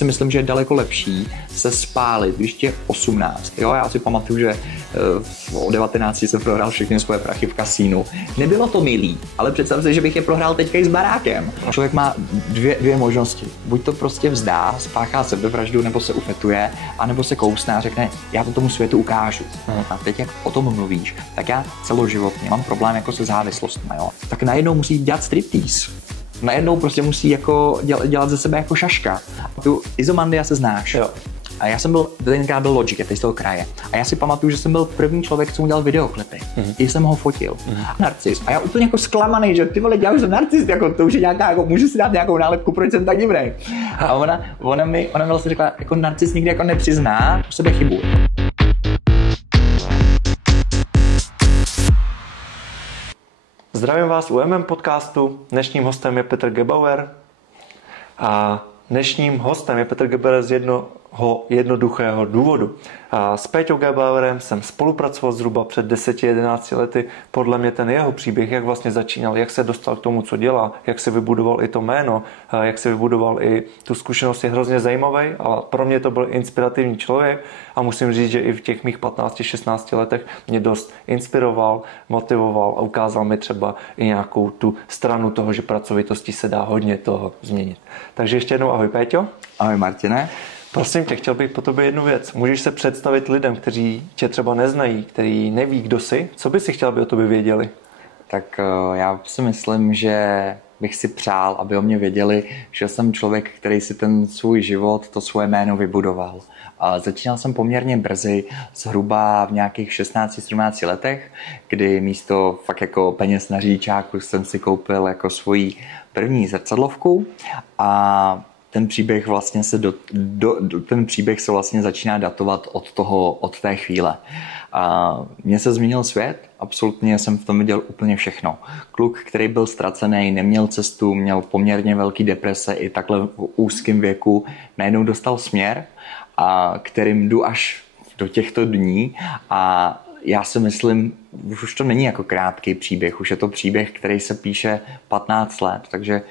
Si myslím, že je daleko lepší se spálit, když tě 18. Jo, já si pamatuju, že o 19 jsem prohrál všechny svoje prachy v kasínu. Nebylo to milý, ale představ si, že bych je prohrál teďka i s barákem. Člověk má dvě možnosti. Buď to prostě vzdá, spáchá sebevraždu, nebo se ufetuje, anebo se kousne a řekne, já to tomu světu ukážu. A teď, jak o tom mluvíš, tak já celoživotně mám problém jako se závislostmi, jo. Tak najednou musí dělat striptease. Najednou prostě musí jako dělat ze sebe jako šaška. Tu Izomandia se znáš. Jo. A já jsem byl, tenkrát byl Logic, je z toho kraje. A já si pamatuju, že jsem byl první člověk, co mu dělal videoklipy. I jsem ho fotil. Narcis. A já úplně jako zklamaný, že ty vole, dělám, že jsem narcis, jako to už je nějaká, jako můžu si dát nějakou nálepku, proč jsem tak divnej. A ona mi vlastně řekla, jako narcis nikdy jako nepřizná u sebe chybu. Zdravím vás u podcastu. Dnešním hostem je Petr Gebauer. A dnešním hostem je Petr Gebauer z jednoho jednoduchého důvodu. A s Péťou Gebauerem jsem spolupracoval zhruba před 10-11 lety. Podle mě ten jeho příběh, jak vlastně začínal, jak se dostal k tomu, co dělá, jak se vybudoval i to jméno, jak se vybudoval i tu zkušenost, je hrozně zajímavý, ale pro mě to byl inspirativní člověk a musím říct, že i v těch mých 15-16 letech mě dost inspiroval, motivoval a ukázal mi třeba i nějakou tu stranu toho, že pracovitosti se dá hodně toho změnit. Takže ještě jednou ahoj Péťo. Ahoj Martine. Prosím tě, chtěl bych po tobě jednu věc. Můžeš se představit lidem, kteří tě třeba neznají, kteří neví, kdo jsi? Co by si chtěl, aby o tobě věděli? Tak já si myslím, že bych si přál, aby o mě věděli, že jsem člověk, který si ten svůj život, to svoje jméno vybudoval. A začínal jsem poměrně brzy, zhruba v nějakých 16-17 letech, kdy místo fakt jako peněz na řidičáku jsem si koupil jako svoji první zrcadlovku a ten příběh vlastně se vlastně začíná datovat od té chvíle. A mně se změnil svět, absolutně jsem v tom viděl úplně všechno. Kluk, který byl ztracený, neměl cestu, měl poměrně velký deprese i takhle v úzkém věku, najednou dostal směr, a kterým jdu až do těchto dní a já si myslím, už to není jako krátký příběh, už je to příběh, který se píše 15 let, takže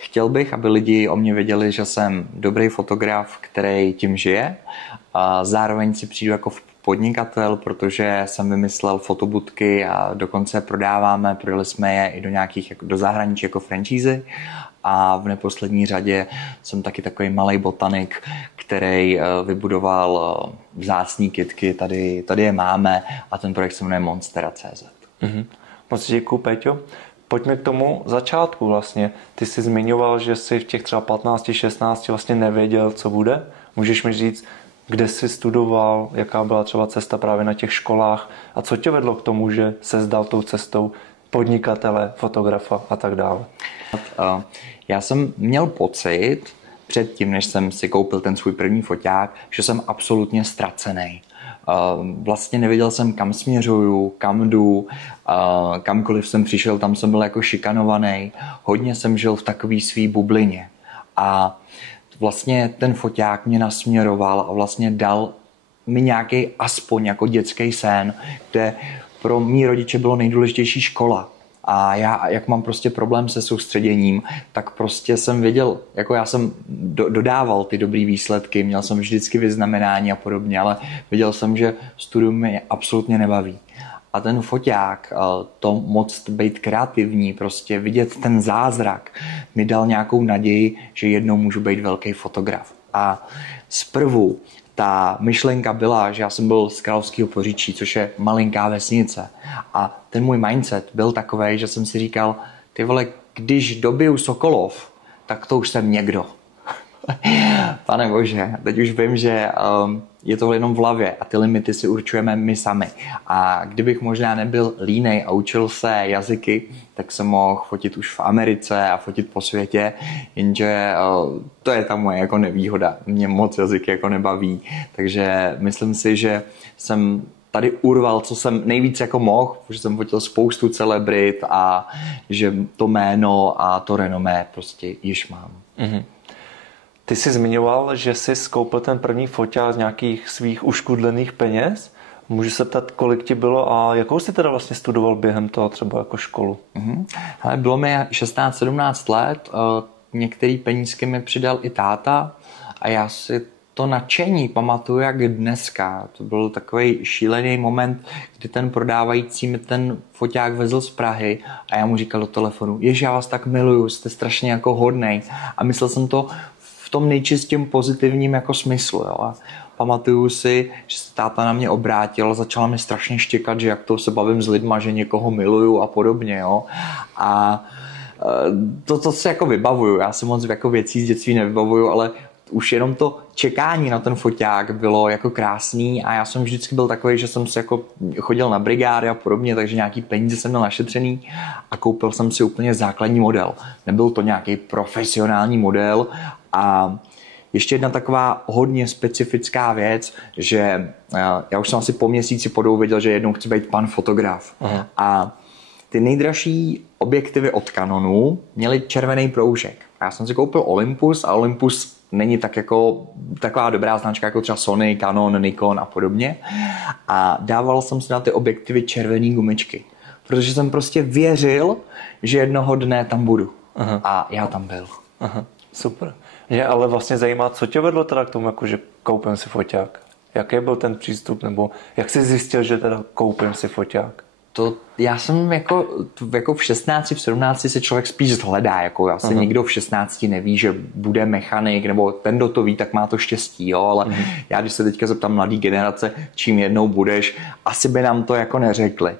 chtěl bych, aby lidi o mě věděli, že jsem dobrý fotograf, který tím žije. A zároveň si přijdu jako podnikatel, protože jsem vymyslel fotobudky a dokonce prodáváme, prodali jsme je i do nějakých do zahraničí jako franšízy. A v neposlední řadě jsem taky takový malej botanik, který vybudoval vzácný kytky, tady je máme a ten projekt se jmenuje Monstera.cz. Moc děkuju, Péťo. Pojďme k tomu začátku vlastně. Ty jsi zmiňoval, že jsi v těch třeba 15-16 vlastně nevěděl, co bude. Můžeš mi říct, kde jsi studoval, jaká byla třeba cesta právě na těch školách a co tě vedlo k tomu, že se zdal tou cestou podnikatele, fotografa a tak dále? Já jsem měl pocit předtím, než jsem si koupil ten svůj první foťák, že jsem absolutně ztracený. Vlastně nevěděl jsem, kam směřuju, kam jdu, kamkoliv jsem přišel, tam jsem byl jako šikanovaný. Hodně jsem žil v takové svý bublině. A vlastně ten foťák mě nasměroval a vlastně dal mi nějaký aspoň jako dětský sen, kde pro mý rodiče bylo nejdůležitější škola. A já, jak mám prostě problém se soustředěním, tak prostě jsem věděl, jako já jsem dodával ty dobrý výsledky, měl jsem vždycky vyznamenání a podobně, ale věděl jsem, že studium mě absolutně nebaví. A ten foťák, to moc být kreativní, prostě vidět ten zázrak, mi dal nějakou naději, že jednou můžu být velký fotograf. A zprvu ta myšlenka byla, že já jsem byl z Královského Poříčí, což je malinká vesnice. A ten můj mindset byl takovej, že jsem si říkal, ty vole, když dobiju Sokolov, tak to už jsem někdo. Pane bože, teď už vím, že je to jenom v hlavě a ty limity si určujeme my sami. A kdybych možná nebyl línej a učil se jazyky, tak jsem mohl fotit už v Americe a fotit po světě, jenže to je ta moje jako nevýhoda. Mě moc jazyky jako nebaví, takže myslím si, že jsem tady urval, co jsem nejvíc jako mohl, protože jsem fotil spoustu celebrit a že to jméno a to renomé prostě již mám. Ty jsi zmiňoval, že jsi koupil ten první foťák z nějakých svých uškudlených peněz. Můžu se ptat, kolik ti bylo a jakou jsi teda vlastně studoval během toho třeba jako školu? Ale bylo mi 16-17 let, některé penízky mi přidal i táta A já si to nadšení pamatuju jak dneska. To byl takový šílený moment, kdy ten prodávající mi ten foťák vezl z Prahy a já mu říkal do telefonu, ježi, já vás tak miluju, jste strašně jako hodnej. A myslel jsem to v tom nejčistým pozitivním jako smyslu. Jo. A pamatuju si, že se táta na mě obrátil a začala mi strašně štěkat, že jak to se bavím s lidma, že někoho miluju a podobně. Jo. A to si jako vybavuju. Já se moc jako věcí z dětství nevybavuju, ale už jenom to čekání na ten foťák bylo jako krásný a já jsem vždycky byl takový, že jsem si jako chodil na brigády a podobně, takže nějaký peníze jsem měl našetřený a koupil jsem si úplně základní model. Nebyl to nějaký profesionální model a ještě jedna taková hodně specifická věc, že já už jsem asi po měsíci věděl, že jednou chci být pan fotograf. Aha. A ty nejdražší objektivy od Canonu měly červený proužek. Já jsem si koupil Olympus a Olympus není tak jako taková dobrá značka jako třeba Sony, Canon, Nikon a podobně. A dával jsem si na ty objektivy červený gumičky. Protože jsem prostě věřil, že jednoho dne tam budu. Aha. A já tam byl. Aha, super. Mě ale vlastně zajímá, co tě vedlo teda k tomu, jako, že koupím si foťák. Jaký byl ten přístup, nebo jak jsi zjistil, že teda koupím si foťák? Já jsem jako v 16, v 17 se člověk spíš zhledá, jako asi nikdo v 16 neví, že bude mechanik, nebo ten, kdo to ví, tak má to štěstí, jo, ale já když se teďka zeptám mladý generace, čím jednou budeš, asi by nám to jako neřekli.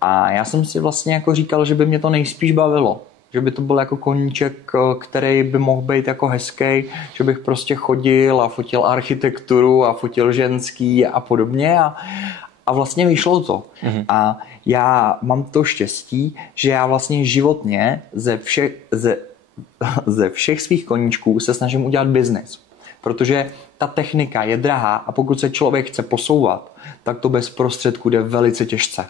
A já jsem si vlastně jako říkal, že by mě to nejspíš bavilo, že by to byl jako koníček, který by mohl být jako hezký, že bych prostě chodil a fotil architekturu a fotil ženský a podobně a vlastně vyšlo to. A já mám to štěstí, že já vlastně životně ze všech svých koníčků se snažím udělat biznes. Protože ta technika je drahá a pokud se člověk chce posouvat, tak to bez prostředků jde velice těžce.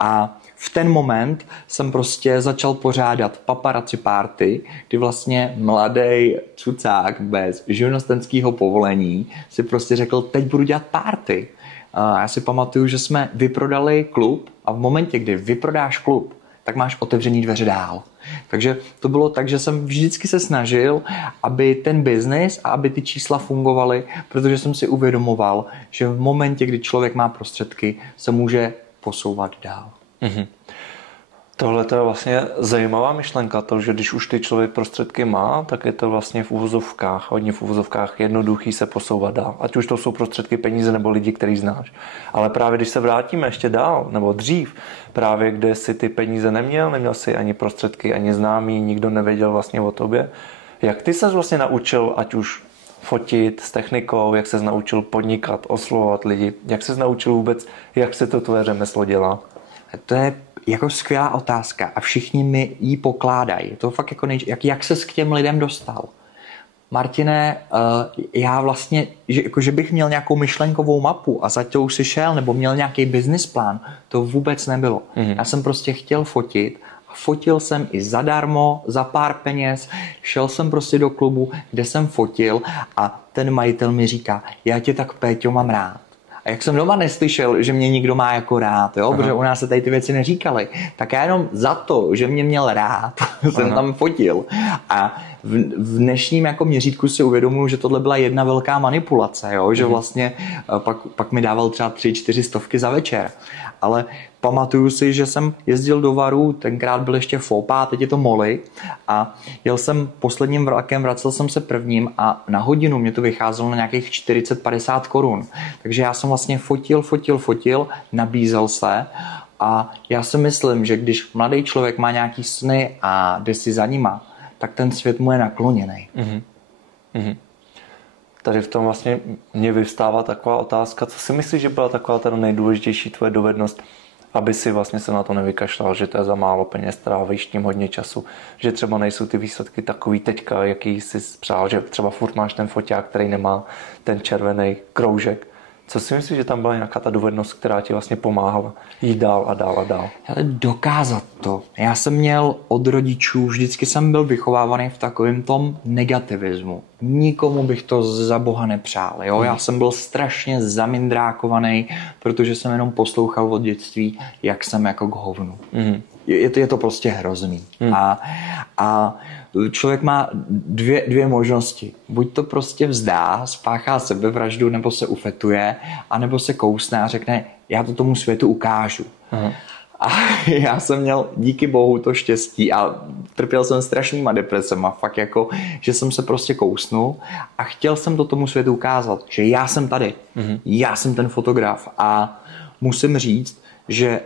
A v ten moment jsem prostě začal pořádat paparazzi party, kdy vlastně mladý cucák bez živnostenského povolení si prostě řekl, teď budu dělat party. Já si pamatuju, že jsme vyprodali klub a v momentě, kdy vyprodáš klub, tak máš otevřený dveře dál. Takže to bylo tak, že jsem vždycky se snažil, aby ten biznis a aby ty čísla fungovaly, protože jsem si uvědomoval, že v momentě, kdy člověk má prostředky, se může posouvat dál. Tohle to je vlastně zajímavá myšlenka, to, že když už ty člověk prostředky má, tak je to vlastně v uvozovkách, hodně v uvozovkách jednoduchý se posouvat dál. Ať už to jsou prostředky, peníze nebo lidi, který znáš. Ale právě když se vrátíme ještě dál, nebo dřív, právě kde si ty peníze neměl si ani prostředky, ani známý, nikdo nevěděl vlastně o tobě. Jak ty ses vlastně naučil, ať už fotit s technikou, jak ses naučil podnikat, oslovovat lidi, jak ses naučil vůbec, jak se to tvoje řemeslo dělá? To je jako skvělá otázka a všichni mi ji pokládají. To fakt jako jak ses k těm lidem dostal? Martine, já vlastně, že bych měl nějakou myšlenkovou mapu a za tou si šel, nebo měl nějaký business plán, to vůbec nebylo. Já jsem prostě chtěl fotit a fotil jsem i zadarmo, za pár peněz, šel jsem prostě do klubu, kde jsem fotil a ten majitel mi říká, já tě tak, Péťo, mám rád. A jak jsem doma neslyšel, že mě nikdo má jako rád, jo? Protože u nás se tady ty věci neříkaly, tak já jenom za to, že mě měl rád, jsem tam fotil. A v dnešním jako měřítku si uvědomuji, že tohle byla jedna velká manipulace, jo? Že vlastně pak mi dával třeba 3-4 stovky za večer. Ale pamatuju si, že jsem jezdil do Varu, tenkrát byl ještě FOPA, teď je to Molly a jel jsem posledním vlakem, vracel jsem se prvním a na hodinu mě to vycházelo na nějakých 40-50 korun. Takže já jsem vlastně fotil, nabízel se a já si myslím, že když mladý člověk má nějaký sny a jde si za nima, tak ten svět mu je nakloněný. Tady v tom vlastně mě vyvstává taková otázka, co si myslíš, že byla taková ta nejdůležitější tvoje dovednost, aby si vlastně se na to nevykašlal, že to je za málo peněz, trávíš tím hodně času, že třeba nejsou ty výsledky takový teďka, jaký jsi přál, že třeba furt máš ten foťák, který nemá ten červený kroužek. Co si myslíš, že tam byla nějaká ta dovednost, která ti vlastně pomáhala jít dál a dál a dál? Ale dokázat to. Já jsem měl od rodičů, vždycky jsem byl vychovávaný v takovém tom negativismu. Nikomu bych to za boha nepřál. Jo? Já jsem byl strašně zamindrákovaný, protože jsem jenom poslouchal od dětství, jak jsem jako k hovnu. Je to prostě hrozný. A člověk má dvě možnosti. Buď to prostě vzdá, spáchá sebevraždu, nebo se ufetuje, anebo se kousne a řekne, já to tomu světu ukážu. A já jsem měl díky bohu to štěstí a trpěl jsem strašnýma depresema, fakt jako, že jsem se prostě kousnul a chtěl jsem to tomu světu ukázat, že já jsem tady, já jsem ten fotograf a musím říct, že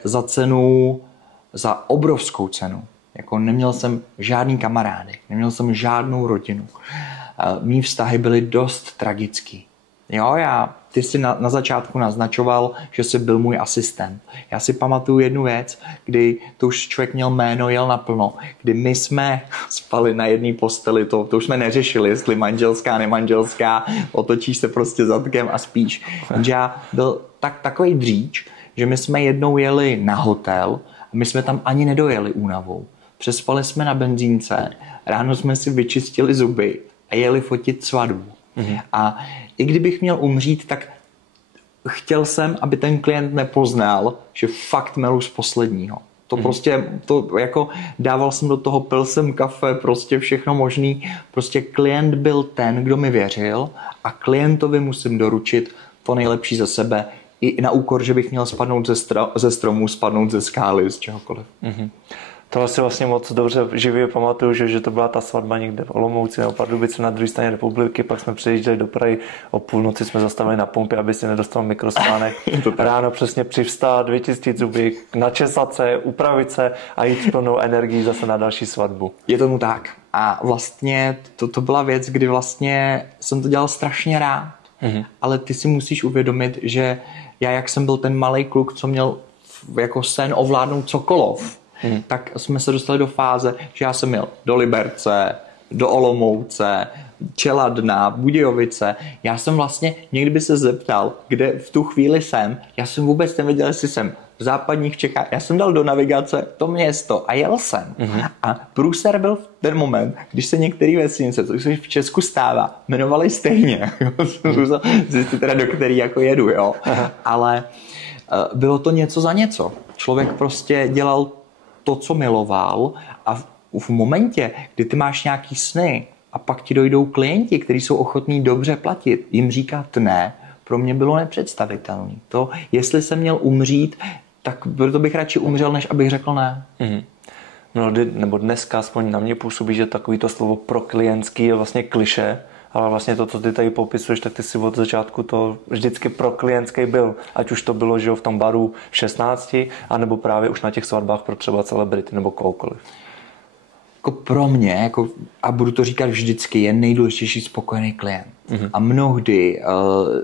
za obrovskou cenu, jako neměl jsem žádný kamarády, neměl jsem žádnou rodinu. Mí vztahy byly dost tragický. Jo, ty jsi na začátku naznačoval, že jsi byl můj asistent. Já si pamatuju jednu věc, kdy to už člověk měl jméno, jel naplno, kdy my jsme spali na jedné posteli, to už jsme neřešili, jestli manželská, nemanželská, otočíš se prostě zadkem a spíš. Takže já byl takový dříč, že my jsme jednou jeli na hotel a my jsme tam ani nedojeli únavou. Přespali jsme na benzínce, ráno jsme si vyčistili zuby a jeli fotit svatbu. A i kdybych měl umřít, tak chtěl jsem, aby ten klient nepoznal, že fakt melu z posledního. To prostě, jako dával jsem do toho, pil jsem kafe, prostě všechno možný. Prostě klient byl ten, kdo mi věřil a klientovi musím doručit to nejlepší ze sebe i na úkor, že bych měl spadnout ze stromu, spadnout ze skály, z čehokoliv. Tohle si vlastně moc dobře živě pamatuju, že to byla ta svatba někde v Olomouci nebo Pardubice na druhé straně republiky, pak jsme přijížděli do Prahy, o půlnoci jsme zastavili na pumpě, aby si nedostal mikrospánek. Ráno přesně přivstát, vyčistit zuby, načesat se, upravit se a jít s plnou energií zase na další svatbu. Je tomu tak. A vlastně to byla věc, kdy vlastně jsem to dělal strašně rád. Ale ty si musíš uvědomit, že já, jak jsem byl ten malej kluk, co měl jako sen ovládnout cokoliv, tak jsme se dostali do fáze, že já jsem jel do Liberce, do Olomouce, Čeladna, Budějovice. Já jsem vlastně, někdy by se zeptal, kde v tu chvíli jsem, já jsem vůbec nevěděl, jestli jsem v západních Čechách. Já jsem dal do navigace to město a jel jsem. A průser byl v ten moment, když se některé vesnice, co se v Česku stává, jmenovaly stejně. Zjistit teda, do který jako jedu, jo. Ale bylo to něco za něco. Člověk prostě dělal to, co miloval a v momentě, kdy ty máš nějaký sny a pak ti dojdou klienti, kteří jsou ochotní dobře platit, jim říkat ne, pro mě bylo nepředstavitelné. To, jestli jsem měl umřít, tak proto bych radši umřel, než abych řekl ne. No, nebo dneska aspoň na mě působí, že takovýto slovo pro klientský je vlastně klišé, ale vlastně to, co ty tady popisuješ, tak ty si od začátku to vždycky pro klientský byl. Ať už to bylo, že jo, v tom baru v 16, anebo právě už na těch svatbách pro třeba celebrity nebo kohokoliv. Jako pro mě, jako, a budu to říkat vždycky, je nejdůležitější spokojený klient. A mnohdy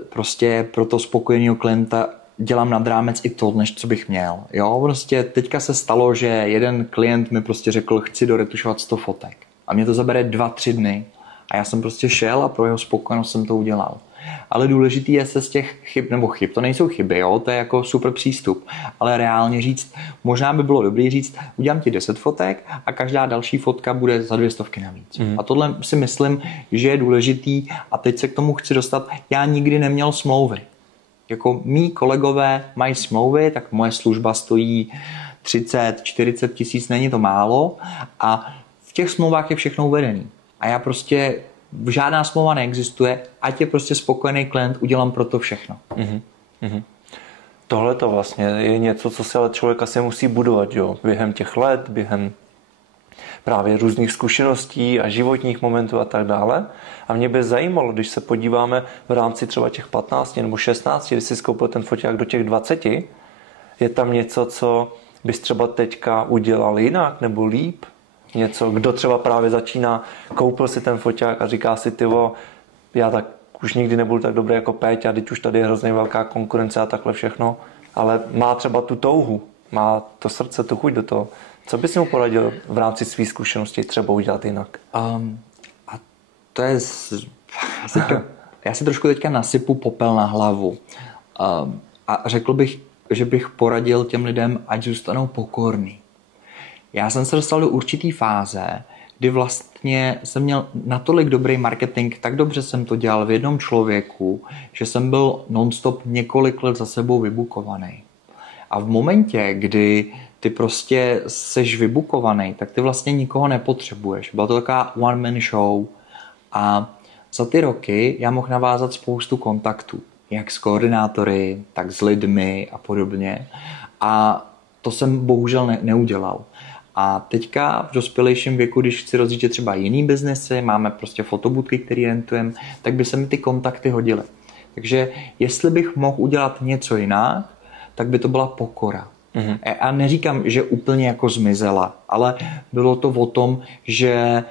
prostě pro to spokojeného klienta dělám nad rámec i to, než co bych měl. Jo, prostě teďka se stalo, že jeden klient mi prostě řekl, chci doretušovat 100 fotek. A mě to zabere 2-3 dny. A já jsem prostě šel a pro jeho spokojenost jsem to udělal. Ale důležitý je se z těch chyb, to nejsou chyby, jo? To je jako super přístup. Ale reálně říct, možná by bylo dobré říct, udělám ti 10 fotek a každá další fotka bude za 200 navíc. A tohle si myslím, že je důležitý a teď se k tomu chci dostat. Já nikdy neměl smlouvy. Jako mý kolegové mají smlouvy, tak moje služba stojí 30-40 tisíc, není to málo a v těch smlouvách je všechno uvedený. A já prostě, žádná smlouva neexistuje, ať je prostě spokojený klient, udělám pro to všechno. Tohle to vlastně je něco, co se ale člověk asi musí budovat, jo? Během těch let, během právě různých zkušeností a životních momentů a tak dále. A mě by zajímalo, když se podíváme v rámci třeba těch 15 nebo 16, když jsi skoupil ten foťák do těch 20, je tam něco, co bys třeba teďka udělal jinak nebo líp? Něco, kdo třeba právě začíná, koupil si ten foťák a říká si, tyvo, já tak už nikdy nebudu tak dobrý jako Péťa, teď už tady je hrozně velká konkurence a takhle všechno, ale má třeba tu touhu, má to srdce, tu chuť do toho. Co bys mu poradil v rámci svých zkušeností třeba udělat jinak? A to je... Já si trošku teďka nasypu popel na hlavu. A řekl bych, že bych poradil těm lidem, ať zůstanou pokorní. Já jsem se dostal do určitý fáze, kdy vlastně jsem měl natolik dobrý marketing, tak dobře jsem to dělal v jednom člověku, že jsem byl non-stop několik let za sebou vybukovaný. A v momentě, kdy ty prostě seš vybukovaný, tak ty vlastně nikoho nepotřebuješ. Byla to taková one-man show a za ty roky já mohl navázat spoustu kontaktů, jak s koordinátory, tak s lidmi a podobně. A to jsem bohužel neudělal. A teďka v dospělejším věku, když chci rozjíždět třeba jiný biznesy, máme prostě fotobudky, které rentujeme, tak by se mi ty kontakty hodily. Takže jestli bych mohl udělat něco jinak, tak by to byla pokora. A neříkám, že úplně jako zmizela, ale bylo to o tom, že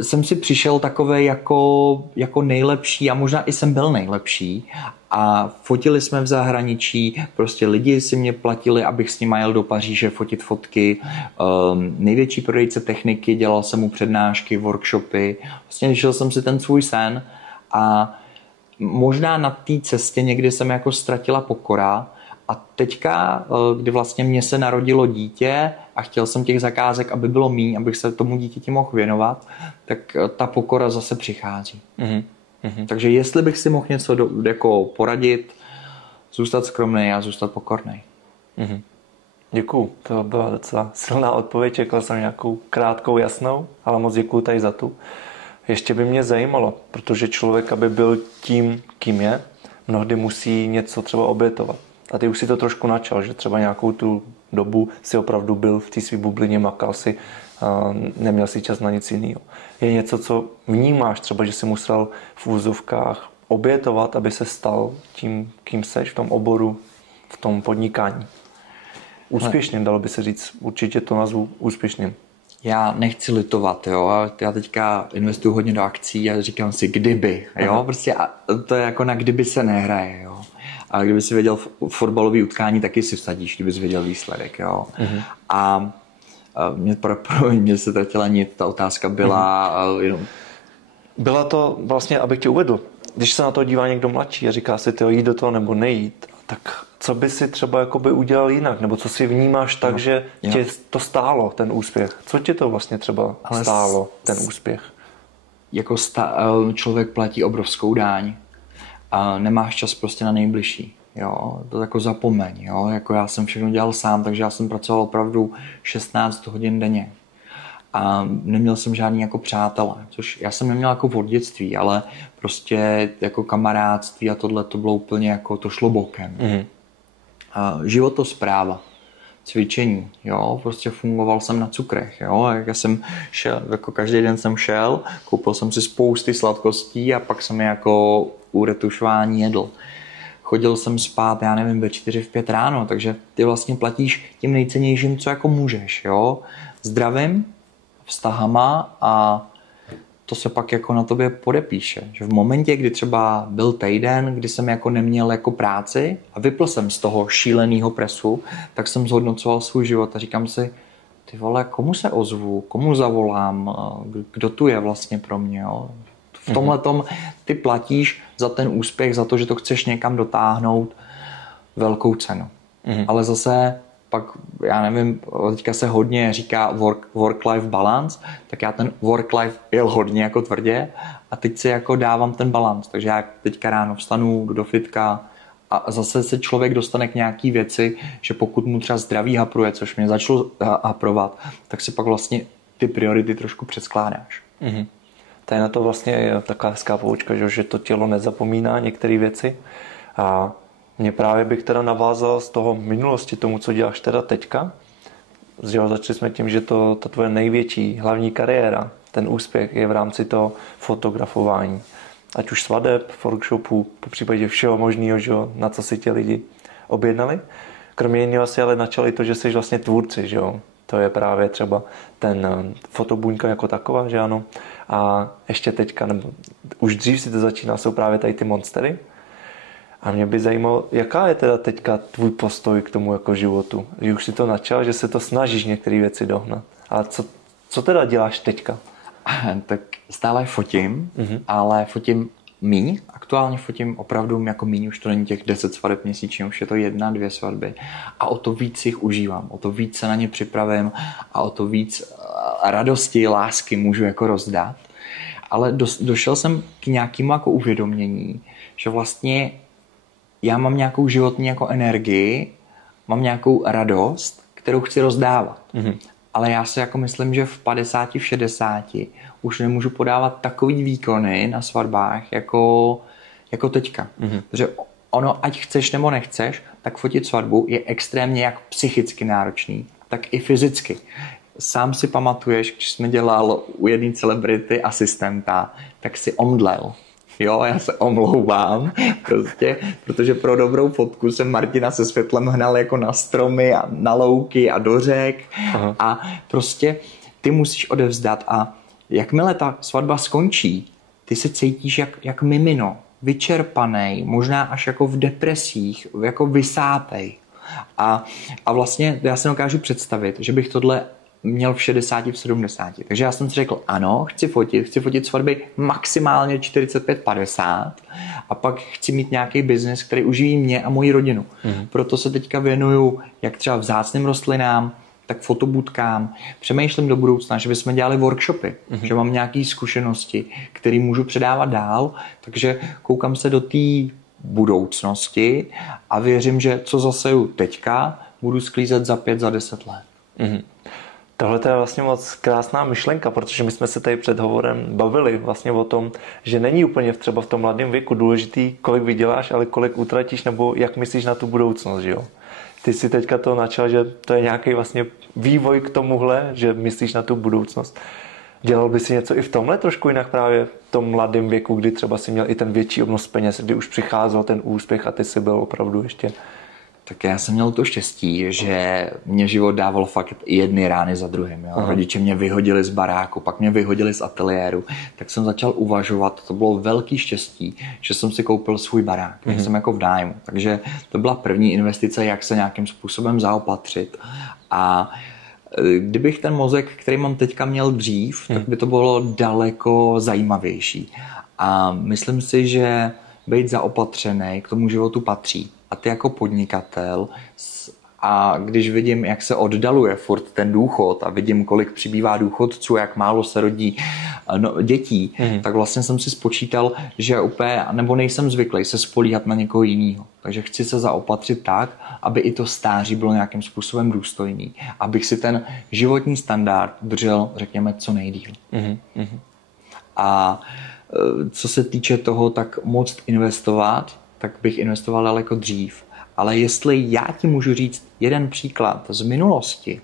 jsem si přišel takové jako nejlepší a možná i jsem byl nejlepší a fotili jsme v zahraničí, prostě lidi si mě platili, abych s nimi jel do Paříže fotit fotky, největší prodejce techniky, dělal jsem mu přednášky, workshopy, vlastně řešil jsem si ten svůj sen a možná na té cestě někdy jsem jako ztratila pokora a teďka, kdy vlastně mě se narodilo dítě a chtěl jsem těch zakázek, aby bylo míň, abych se tomu dítěti mohl věnovat, tak ta pokora zase přichází. Takže jestli bych si mohl něco jako poradit, zůstat skromný a zůstat pokorný. Děkuju, to byla docela silná odpověď, čekal jsem nějakou krátkou, jasnou, ale moc děkuju tady za tu. Ještě by mě zajímalo, protože člověk, aby byl tím, kým je, mnohdy musí něco třeba obětovat. A ty už si to trošku načal, že třeba nějakou tu dobu si opravdu byl v té své bublině, makal si, neměl si čas na nic jiného. Je něco, co vnímáš třeba, že si musel v úzovkách obětovat, aby se stal tím, kým seš v tom oboru, v tom podnikání? Úspěšným, dalo by se říct, určitě to nazvu úspěšným. Já nechci litovat, jo. Já teďka investuju hodně do akcí a říkám si, kdyby, jo. Prostě to je jako na kdyby se nehraje, jo. A kdyby si věděl fotbalový utkání, taky si vsadíš, kdyby si věděl výsledek, jo. A mě se tratila nit, ta otázka byla jenom... Byla to vlastně, abych tě uvedl, když se na to dívá někdo mladší a říká si, jít do toho nebo nejít, tak co by si třeba jakoby udělal jinak, nebo co si vnímáš tak, že tě to stálo, ten úspěch? Co tě to vlastně třeba stálo, ten úspěch? Jako člověk platí obrovskou daň a nemáš čas prostě na nejbližší. Jo, to jako zapomeň, jo, jako já jsem všechno dělal sám, takže já jsem pracoval opravdu 16 hodin denně a neměl jsem žádný jako přátelé, což já jsem neměl jako od dětství, ale prostě jako kamarádství a tohle to bylo úplně jako, to šlo bokem. Životospráva, cvičení, jo, prostě fungoval jsem na cukrech, jo, já jsem šel, jako každý den jsem šel, koupil jsem si spousty sladkostí a pak jsem je jako u retušování jedl. Chodil jsem spát, já nevím, ve 4, v 5 ráno, takže ty vlastně platíš tím nejcennějším, co jako můžeš, jo, zdravím, vztahama a to se pak jako na tobě podepíše. Že v momentě, kdy třeba byl týden, kdy jsem jako neměl jako práci a vypl jsem z toho šíleného presu, tak jsem zhodnocoval svůj život a říkám si, ty vole, komu se ozvu, komu zavolám, kdo tu je vlastně pro mě, jo? V tomhletom ty platíš za ten úspěch, za to, že to chceš někam dotáhnout velkou cenu. Ale zase pak, já nevím, teďka se hodně říká work-life balance, tak já ten work-life jel hodně jako tvrdě a teď si jako dávám ten balans. Takže já teďka ráno vstanu, jdu do fitka a zase se člověk dostane k nějaký věci, že pokud mu třeba zdraví hapruje, což mě začalo haprovat, tak si pak vlastně ty priority trošku přeskládáš. Tady na to vlastně je taková hezká poučka, že to tělo nezapomíná některé věci a mě právě bych teda navázal z toho minulosti tomu, co děláš teda teďka. Začali jsme tím, že ta tvoje největší hlavní kariéra, ten úspěch je v rámci toho fotografování. Ať už svadeb, workshopů, po případě všeho možného, že jo, na co si tě lidi objednali. Kromě jiného si ale načali to, že jsi vlastně tvůrci, že jo. To je právě třeba ten fotobuňka jako taková, že ano. A ještě teďka, nebo už dřív si to začíná, jsou právě tady ty monstery. A mě by zajímalo, jaká je teda teďka tvůj postoj k tomu jako životu? Že už si to načal, že se to snažíš některé věci dohnat. A co teda děláš teďka? Tak stále fotím, ale fotím míň. Aktuálně fotím opravdu jako míň, už to není těch 10 svadeb měsíčně, už je to 1, 2 svatby. A o to víc jich užívám, o to víc se na ně připravím a o to víc radosti, lásky můžu jako rozdat. Ale došel jsem k nějakému jako uvědomění, že vlastně já mám nějakou životní jako energii, mám nějakou radost, kterou chci rozdávat. Ale já si jako myslím, že v 50, v 60 už nemůžu podávat takový výkony na svatbách jako teďka. Protože ono, ať chceš nebo nechceš, tak fotit svatbu je extrémně jak psychicky náročný, tak i fyzicky. Sám si pamatuješ, když jsme dělal u jedné celebrity asistenta, tak si omdlel. Jo, já se omlouvám, prostě, protože pro dobrou fotku jsem Martina se světlem hnal jako na stromy a na louky a do řek. A prostě ty musíš odevzdat a jakmile ta svatba skončí, ty se cítíš jak mimino, vyčerpanej, možná až jako v depresích, jako vysátej. A vlastně já si dokážu představit, že bych tohle měl v 60, v 70. Takže já jsem si řekl, ano, chci fotit svatby maximálně 45-50 a pak chci mít nějaký biznis, který uživí mě a moji rodinu. Proto se teďka věnuju jak třeba vzácným rostlinám, tak fotobudkám. Přemýšlím do budoucna, že bychom dělali workshopy, že mám nějaké zkušenosti, které můžu předávat dál, takže koukám se do té budoucnosti a věřím, že co zaseju teďka, budu sklízet za 5, za 10 let. Tohle je vlastně moc krásná myšlenka, protože my jsme se tady před hovorem bavili vlastně o tom, že není úplně třeba v tom mladém věku důležitý, kolik vyděláš, ale kolik utratíš nebo jak myslíš na tu budoucnost, že jo? Ty si teďka to načal, že to je nějaký vlastně vývoj k tomuhle, že myslíš na tu budoucnost. Dělal by si něco i v tomhle trošku jinak právě v tom mladém věku, kdy třeba si měl i ten větší obnos peněz, kdy už přicházel ten úspěch a ty si byl opravdu ještě... Tak já jsem měl to štěstí, že mě život dával fakt jedny rány za druhým. Jo? Rodiče mě vyhodili z baráku, pak mě vyhodili z ateliéru, tak jsem začal uvažovat, to bylo velký štěstí, že jsem si koupil svůj barák. Jsem jako v nájmu, takže to byla první investice, jak se nějakým způsobem zaopatřit. A kdybych ten mozek, který mám teďka měl dřív, tak by to bylo daleko zajímavější. A myslím si, že být zaopatřený k tomu životu patří. A ty jako podnikatel a když vidím, jak se oddaluje furt ten důchod a vidím, kolik přibývá důchodců, jak málo se rodí dětí, tak vlastně jsem si spočítal, že úplně, nebo nejsem zvyklý se spolíhat na někoho jiného. Takže chci se zaopatřit tak, aby i to stáří bylo nějakým způsobem důstojný. Abych si ten životní standard držel, řekněme, co nejdýl. A co se týče toho, tak moc investovat, tak bych investoval daleko dřív. Ale jestli já ti můžu říct jeden příklad z minulosti,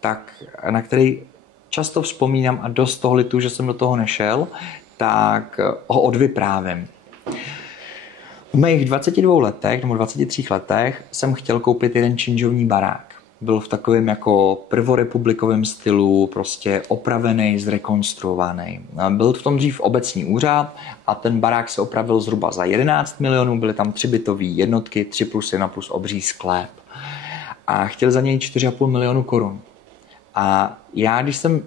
tak na který často vzpomínám a dost toho litu, že jsem do toho nešel, tak ho odvyprávím. V mých 22 letech nebo 23 letech jsem chtěl koupit jeden činžovní barák. Byl v takovém jako prvorepublikovém stylu, prostě opravený, zrekonstruovaný. Byl v tom dřív obecní úřad a ten barák se opravil zhruba za 11 milionů, byly tam 3 bytové jednotky, 3+1 plus obří sklep. A chtěl za něj 4,5 milionu korun. A já, když jsem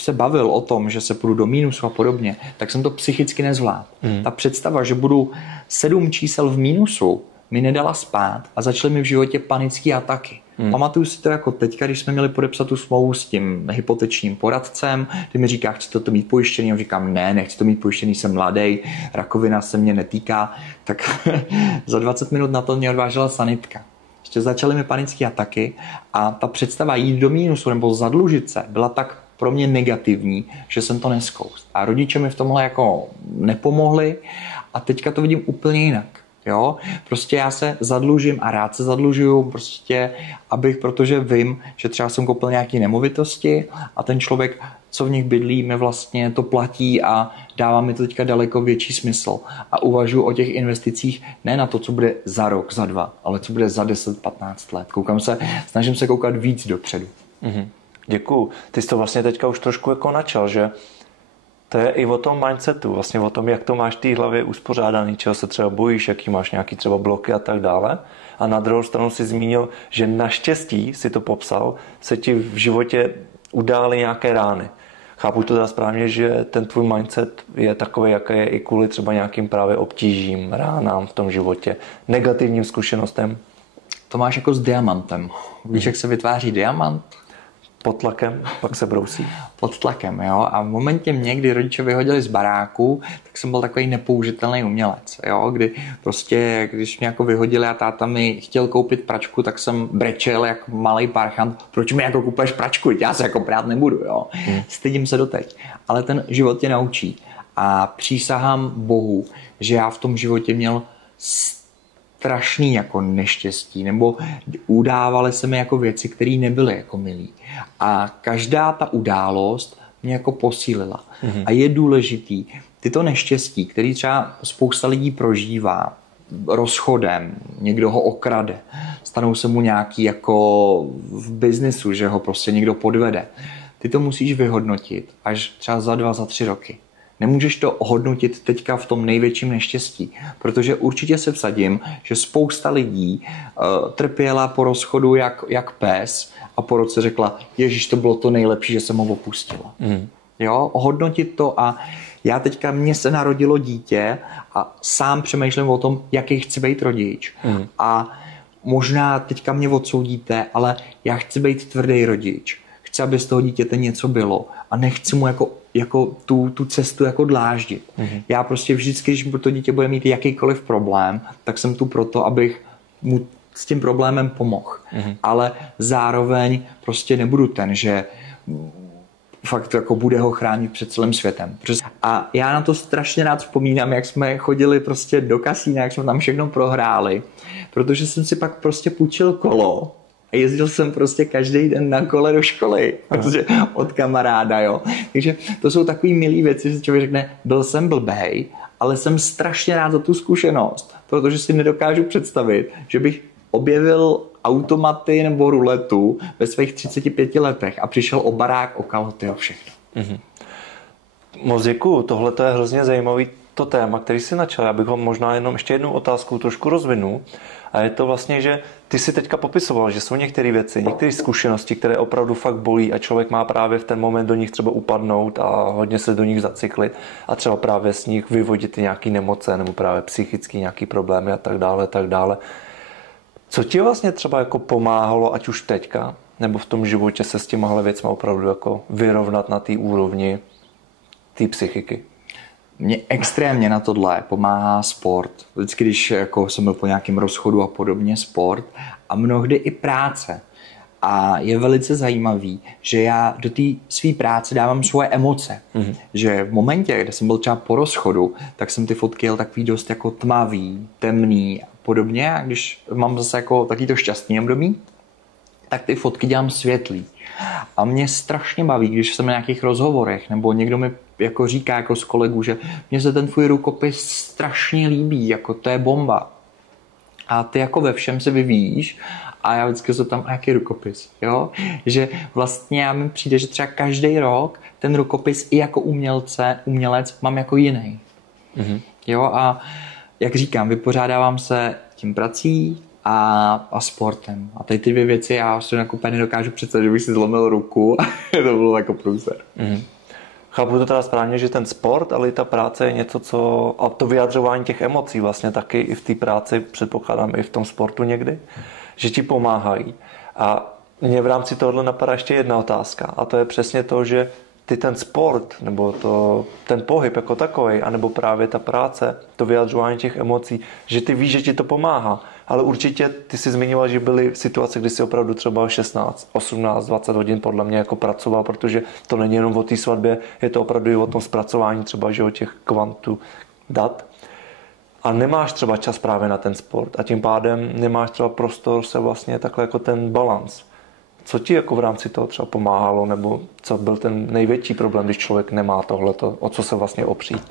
se bavil o tom, že se půjdu do mínusu a podobně, tak jsem to psychicky nezvládl. Ta představa, že budu 7 čísel v mínusu, mi nedala spát a začaly mi v životě panické ataky. Pamatuju si to jako teďka, když jsme měli podepsat tu smlouvu s tím hypotečním poradcem, ty mi říká, chci to mít pojištěný, já říkám, ne, nechci to mít pojištěný, jsem mladý, rakovina se mě netýká, tak za 20 minut na to mě odvážela sanitka. Ještě začaly mi panické ataky a ta představa jít do mínusu nebo zadlužit se byla tak pro mě negativní, že jsem to nezkoušel. A rodiče mi v tomhle jako nepomohli a teďka to vidím úplně jinak. Jo? Prostě já se zadlužím a rád se zadlužuju, prostě, protože vím, že třeba jsem koupil nějaké nemovitosti a ten člověk, co v nich bydlí, mi vlastně to platí a dává mi to teďka daleko větší smysl. A uvažuji o těch investicích ne na to, co bude za rok, za 2, ale co bude za 10-15 let. Snažím se koukat víc dopředu. Děkuju. Ty jsi to vlastně teďka už trošku jako načal, že to je i o tom mindsetu, vlastně o tom, jak to máš v té hlavě uspořádaný, čeho se třeba bojíš, jaký máš nějaký třeba bloky a tak dále. A na druhou stranu si zmínil, že naštěstí, si to popsal, se ti v životě udály nějaké rány. Chápu to teda správně, že ten tvůj mindset je takový, jaký je i kvůli třeba nějakým právě obtížím, ránám v tom životě, negativním zkušenostem. To máš jako s diamantem. Víš, jak se vytváří diamant? Pod tlakem, pak se brousí. Pod tlakem, jo. A v momentě mě, kdy rodiče vyhodili z baráku, tak jsem byl takový nepoužitelný umělec, jo. Kdy prostě, když mě jako vyhodili a táta mi chtěl koupit pračku, tak jsem brečel jak malej parchant, proč mi jako kupuješ pračku, já se jako prát nebudu, jo. Stydím se doteď. Ale ten život tě naučí. A přísahám Bohu, že já v tom životě měl strašný jako neštěstí, nebo udávaly se mi jako věci, které nebyly jako milý. A každá ta událost mě jako posílila. A je důležitý, tyto neštěstí, který třeba spousta lidí prožívá rozchodem, někdo ho okrade, stanou se mu nějaký jako v biznesu, že ho prostě někdo podvede. Ty to musíš vyhodnotit až třeba za 2, za 3 roky. Nemůžeš to hodnotit teďka v tom největším neštěstí, protože určitě se vsadím, že spousta lidí trpěla po rozchodu jak pes a po roce řekla, Ježíš, to bylo to nejlepší, že jsem ho opustila. Jo, hodnotit to a já teďka, mně se narodilo dítě a sám přemýšlím o tom, jaký chci být rodič. A možná teďka mě odsoudíte, ale já chci být tvrdý rodič. Chci, aby z toho dítěte něco bylo a nechci mu jako tu cestu jako dláždit. Já prostě vždycky, když to dítě bude mít jakýkoliv problém, tak jsem tu proto, abych mu s tím problémem pomohl. Ale zároveň prostě nebudu ten, že fakt jako bude ho chránit před celým světem. A já na to strašně rád vzpomínám, jak jsme chodili prostě do kasína, jak jsme tam všechno prohráli, protože jsem si pak prostě půjčil kolo a jezdil jsem prostě každý den na kole do školy, protože od kamaráda, jo. Takže to jsou takový milý věci, že člověk řekne, byl jsem blbej, ale jsem strašně rád za tu zkušenost, protože si nedokážu představit, že bych objevil automaty nebo ruletu ve svých 35 letech a přišel o barák, o kalhoty a všechno. Moc děkuju, tohle to je hrozně zajímavý to téma, který si načal. Já bych ho možná jenom ještě jednou otázku trošku rozvinul. A je to vlastně, že ty si teďka popisoval, že jsou některé věci, některé zkušenosti, které opravdu fakt bolí a člověk má právě v ten moment do nich třeba upadnout a hodně se do nich zacyklit a třeba právě z nich vyvodit nějaké nemoce nebo právě psychické nějaké problémy a tak dále, tak dále. Co ti vlastně třeba jako pomáhalo, ať už teďka, nebo v tom životě se s těmahle věcmi opravdu jako vyrovnat na té úrovni té psychiky? Mně extrémně na tohle pomáhá sport. Vždycky, když jako jsem byl po nějakém rozchodu a podobně, sport a mnohdy i práce. A je velice zajímavý, že já do té své práce dávám svoje emoce. Že v momentě, kde jsem byl třeba po rozchodu, tak jsem ty fotky jel takový dost jako tmavý, temný a podobně. A když mám zase jako taky to šťastný období, tak ty fotky dělám světlý. A mě strašně baví, když jsem na nějakých rozhovorech, nebo někdo mi jako říká jako z kolegů, že mně se ten tvůj rukopis strašně líbí, jako to je bomba. A ty jako ve všem se vyvíjíš a já vždycky se tam, a jaký rukopis, jo? Že vlastně mi přijde, že třeba každý rok ten rukopis i jako umělec mám jako jiný. Jo, a jak říkám, vypořádávám se tím prací a sportem. A tady ty 2 věci já si jako úplně nedokážu představit, že bych si zlomil ruku a to bylo jako průser. Chápu to teda správně, že ten sport, ale i ta práce je něco, co... A to vyjadřování těch emocí vlastně taky i v té práci, předpokládám i v tom sportu někdy, že ti pomáhají. A mě v rámci tohohle napadá ještě jedna otázka. A to je přesně to, že ty ten sport, nebo ten pohyb jako takovej, anebo právě ta práce, to vyjadřování těch emocí, že ty víš, že ti to pomáhá. Ale určitě ty si zmiňoval, že byly situace, kdy si opravdu třeba 16, 18, 20 hodin podle mě jako pracoval, protože to není jenom o té svatbě, je to opravdu i o tom zpracování třeba, že o těch kvantů dat. A nemáš třeba čas právě na ten sport a tím pádem nemáš třeba prostor se vlastně takhle jako ten balans. Co ti jako v rámci toho třeba pomáhalo, nebo co byl ten největší problém, když člověk nemá tohleto, o co se vlastně opřít?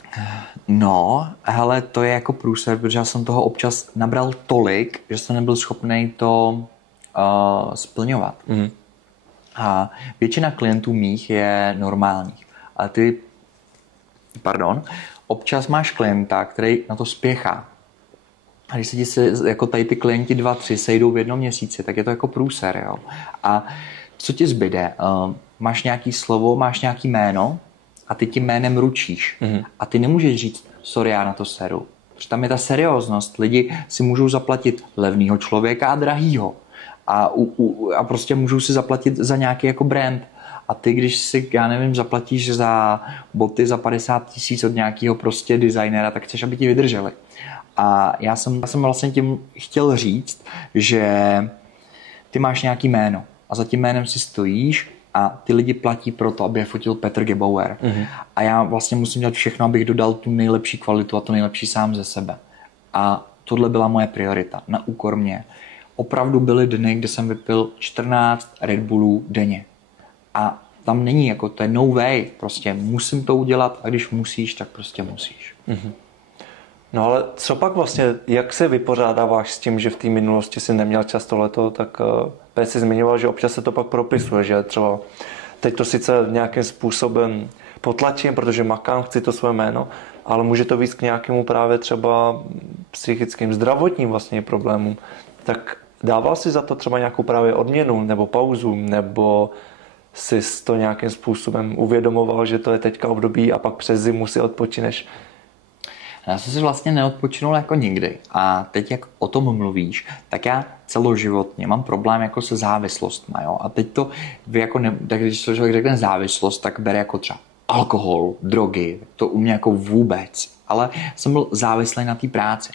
No, hele, to je jako průser, protože já jsem toho občas nabral tolik, že jsem nebyl schopný to splňovat. A většina klientů mých je normálních. Ale občas máš klienta, který na to spěchá. A když se ti jako tady ty klienti 2, 3 sejdou v jednom měsíci, tak je to jako průser, jo. A co ti zbyde? Máš nějaký slovo, máš nějaký jméno a ty tím jménem ručíš. A ty nemůžeš říct, sorry, já na to seru. Protože tam je ta serióznost. Lidi si můžou zaplatit levnýho člověka a drahýho. a prostě můžou si zaplatit za nějaký jako brand. A ty, když si, já nevím, zaplatíš za boty za 50 000 od nějakého prostě designera, tak chceš, aby ti vydrželi. A já jsem vlastně tím chtěl říct, že ty máš nějaký jméno a za tím jménem si stojíš a ty lidi platí pro to, aby je fotil Petr Gebauer. A já vlastně musím dělat všechno, abych dodal tu nejlepší kvalitu a to nejlepší sám ze sebe. A tohle byla moje priorita, na úkor mě. Opravdu byly dny, kdy jsem vypil 14 Red Bullů denně. A tam není, jako to je no way, prostě musím to udělat a když musíš, tak prostě musíš. No ale co pak vlastně, jak se vypořádáváš s tím, že v té minulosti si neměl čas tohleto, tak si zmiňoval, že občas se to pak propisuje, že třeba teď to sice nějakým způsobem potlačím, protože makám, chci to své jméno, ale může to víc k nějakému právě třeba psychickým, zdravotním vlastně problémům. Tak dával si za to třeba nějakou právě odměnu nebo pauzu, nebo jsi to nějakým způsobem uvědomoval, že to je teďka období a pak přes zimu si odpočineš? Já jsem si vlastně neodpočinul jako nikdy. A teď, jak o tom mluvíš, tak já celoživotně mám problém jako se závislostma. Jo? A teď to, tak když to člověk řekne závislost, tak bere jako třeba alkohol, drogy, to u mě jako vůbec. Ale jsem byl závislý na té práci.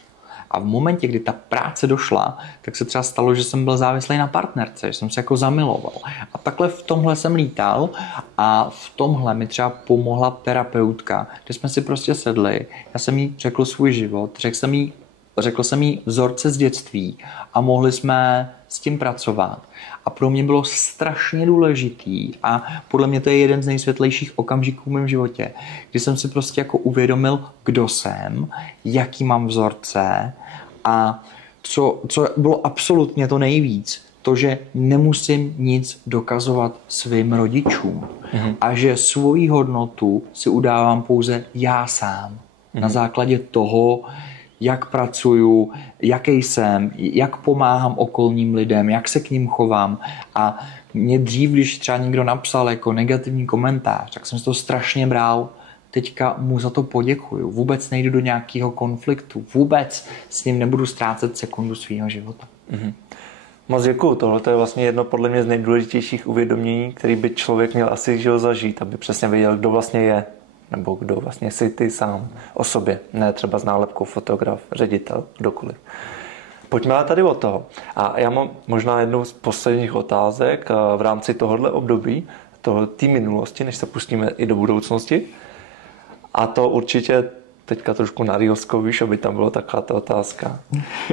A v momentě, kdy ta práce došla, tak se třeba stalo, že jsem byl závislý na partnerce, že jsem se jako zamiloval. A takhle v tomhle jsem lítal a v tomhle mi třeba pomohla terapeutka, kde jsme si prostě sedli, já jsem jí řekl svůj život, řekl jsem jí vzorce z dětství a mohli jsme s tím pracovat. A pro mě bylo strašně důležitý a podle mě to je jeden z nejsvětlejších okamžiků v mém životě, kdy jsem si prostě jako uvědomil, kdo jsem, jaký mám vzorce a co bylo absolutně to nejvíc, to, že nemusím nic dokazovat svým rodičům a že svoji hodnotu si udávám pouze já sám. Na základě toho, jak pracuju, jaký jsem, jak pomáhám okolním lidem, jak se k ním chovám. A mě dřív, když třeba někdo napsal jako negativní komentář, tak jsem si to strašně bral. Teďka mu za to poděkuju. Vůbec nejdu do nějakého konfliktu. Vůbec s ním nebudu ztrácet sekundu svého života. Moc děkuju. Tohle je vlastně jedno podle mě z nejdůležitějších uvědomění, který by člověk měl asi zažít, aby přesně věděl, kdo vlastně je. Nebo kdo vlastně jsi ty sám o sobě, ne třeba s nálepkou fotograf, ředitel, kdokoliv. Pojďme tady o toho. A já mám možná jednu z posledních otázek v rámci tohohle období, té minulosti, než se pustíme i do budoucnosti. A to určitě teďka trošku na Reelsko, víš, aby tam byla taková ta otázka.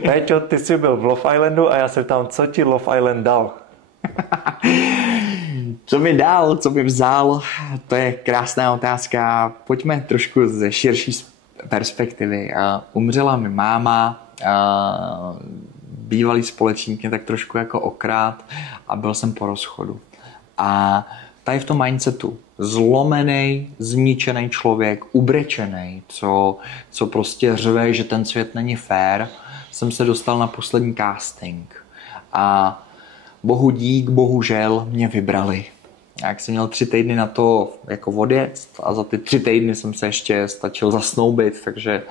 Péťo, ty jsi byl v Love Islandu a já se ptám, co ti Love Island dal? Co mi dal, co mi vzal, to je krásná otázka. Pojďme trošku ze širší perspektivy. Umřela mi máma, bývalý společník mě tak trošku jako okrát a byl jsem po rozchodu. A tady v tom mindsetu zlomený, zničený člověk, ubrečený, co prostě řve, že ten svět není fair, jsem se dostal na poslední casting. A bohu dík, bohužel mě vybrali. Jak jsem měl 3 týdny na to jako odjet a za ty 3 týdny jsem se ještě stačil zasnoubit, takže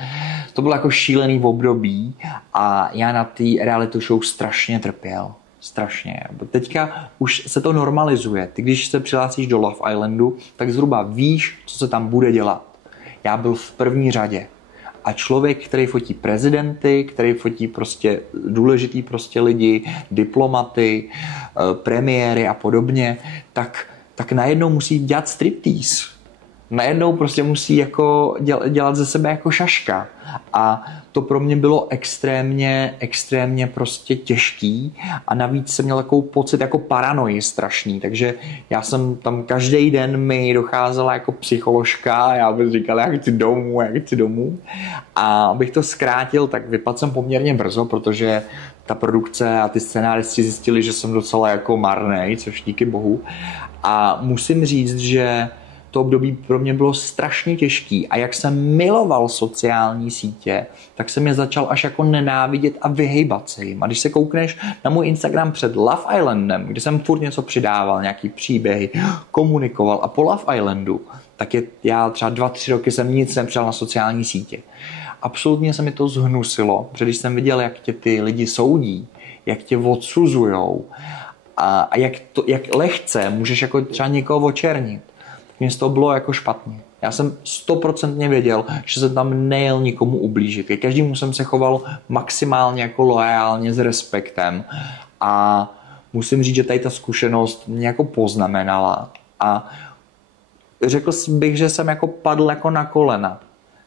to bylo jako šílený období a já na té reality show strašně trpěl. Strašně. Teďka už se to normalizuje. Ty, když se přihlásíš do Love Islandu, tak zhruba víš, co se tam bude dělat. Já byl v první řadě. A člověk, který fotí prezidenty, který fotí prostě důležitý prostě lidi, diplomaty, premiéry a podobně, tak najednou musí dělat striptease. Najednou prostě musí jako dělat ze sebe jako šaška. A to pro mě bylo extrémně prostě těžký a navíc jsem měl takovou pocit jako paranoji strašný, takže já jsem tam každý den mi docházela jako psycholožka a já bych říkal, jak chci domů. A abych to zkrátil, tak vypadl jsem poměrně brzo, protože ta produkce a ty scénáristi zjistili, že jsem docela jako marnej, což díky bohu. A musím říct, že to období pro mě bylo strašně těžký a jak jsem miloval sociální sítě, tak jsem je začal až jako nenávidět a vyhejbat se jim. A když se koukneš na můj Instagram před Love Islandem, kde jsem furt něco přidával, nějaký příběhy, komunikoval a po Love Islandu, tak já třeba 2-3 roky jsem nic nepřidal na sociální sítě. Absolutně se mi to zhnusilo, protože když jsem viděl, jak tě ty lidi soudí, jak tě odsuzujou a jak lehce můžeš jako třeba někoho očernit. Mně z toho bylo jako špatně. Já jsem 100% věděl, že jsem tam nejel nikomu ublížit. Ke každému jsem se choval maximálně jako loajálně s respektem a musím říct, že tady ta zkušenost mě jako poznamenala a řekl bych, že jsem jako padl jako na kolena,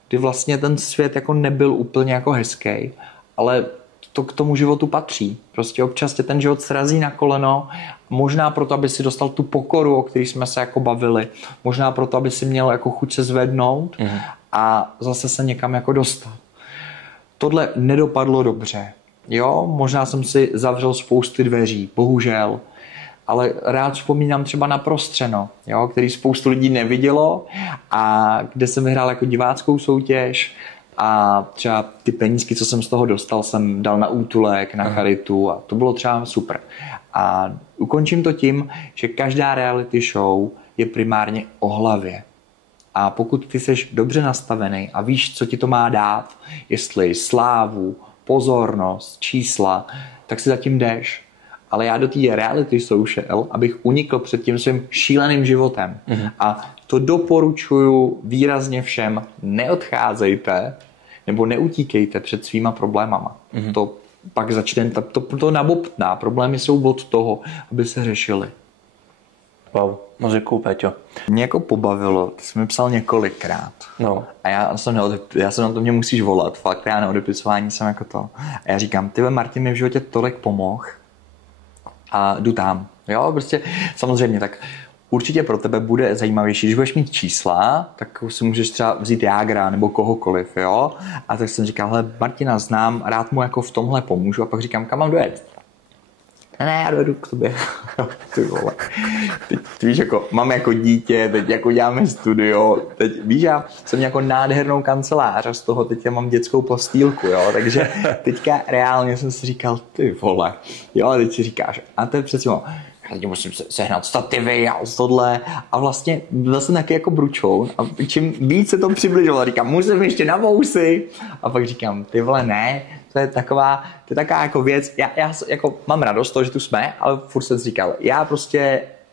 kdy vlastně ten svět jako nebyl úplně jako hezký, ale to k tomu životu patří. Prostě občas tě ten život srazí na koleno, možná proto, aby si dostal tu pokoru, o které jsme se jako bavili, možná proto, aby si měl jako chuť se zvednout a zase se někam jako dostat. Tohle nedopadlo dobře. Jo, možná jsem si zavřel spousty dveří, bohužel, ale rád vzpomínám třeba na Prostřeno, jo, který spoustu lidí nevidělo a kde jsem vyhrál jako diváckou soutěž a třeba ty penízky, co jsem z toho dostal, jsem dal na útulek, na charitu a to bylo třeba super. A ukončím to tím, že každá reality show je primárně o hlavě. A pokud ty jsi dobře nastavený a víš, co ti to má dát, jestli slávu, pozornost, čísla, tak si zatím jdeš. Ale já do té reality show šel, abych unikl před tím svým šíleným životem. A to doporučuju výrazně všem. Neodcházejte nebo neutíkejte před svýma problémama. To pak začne, to nabobtná. Problémy jsou od toho, aby se řešily. Wow, moc děkuju, Péťo. Mě jako pobavilo, ty jsi mi psal několikrát. No. A já jsem na to, mě musíš volat. Fakt, já na odepisování jsem jako to. A já říkám, ty Martin mi v životě tolik pomohl a jdu tam. Jo, prostě samozřejmě, tak určitě pro tebe bude zajímavější, když budeš mít čísla, tak si můžeš třeba vzít Jágra nebo kohokoliv, jo. A tak jsem říkal, hele, Martina znám, rád mu jako v tomhle pomůžu a pak říkám, kam mám dojet? Ne, já dojedu k tobě. Ty vole. Teď víš, jako mám jako dítě, teď jako děláme studio, teď víš, já jsem jako nádhernou kancelář a z toho teď já mám dětskou postýlku, jo, takže teďka reálně jsem si říkal, ty vole, jo, a teď si říkáš, a to je přesně, já musím sehnat stativy a tohle a vlastně byl jsem taky jako bručoun a čím víc se to přibližovalo, říkám, musím ještě na vousy a pak říkám, ty vole, ne, to je taková jako věc, já jako mám radost toho, že tu jsme, ale furt jsem si říkal,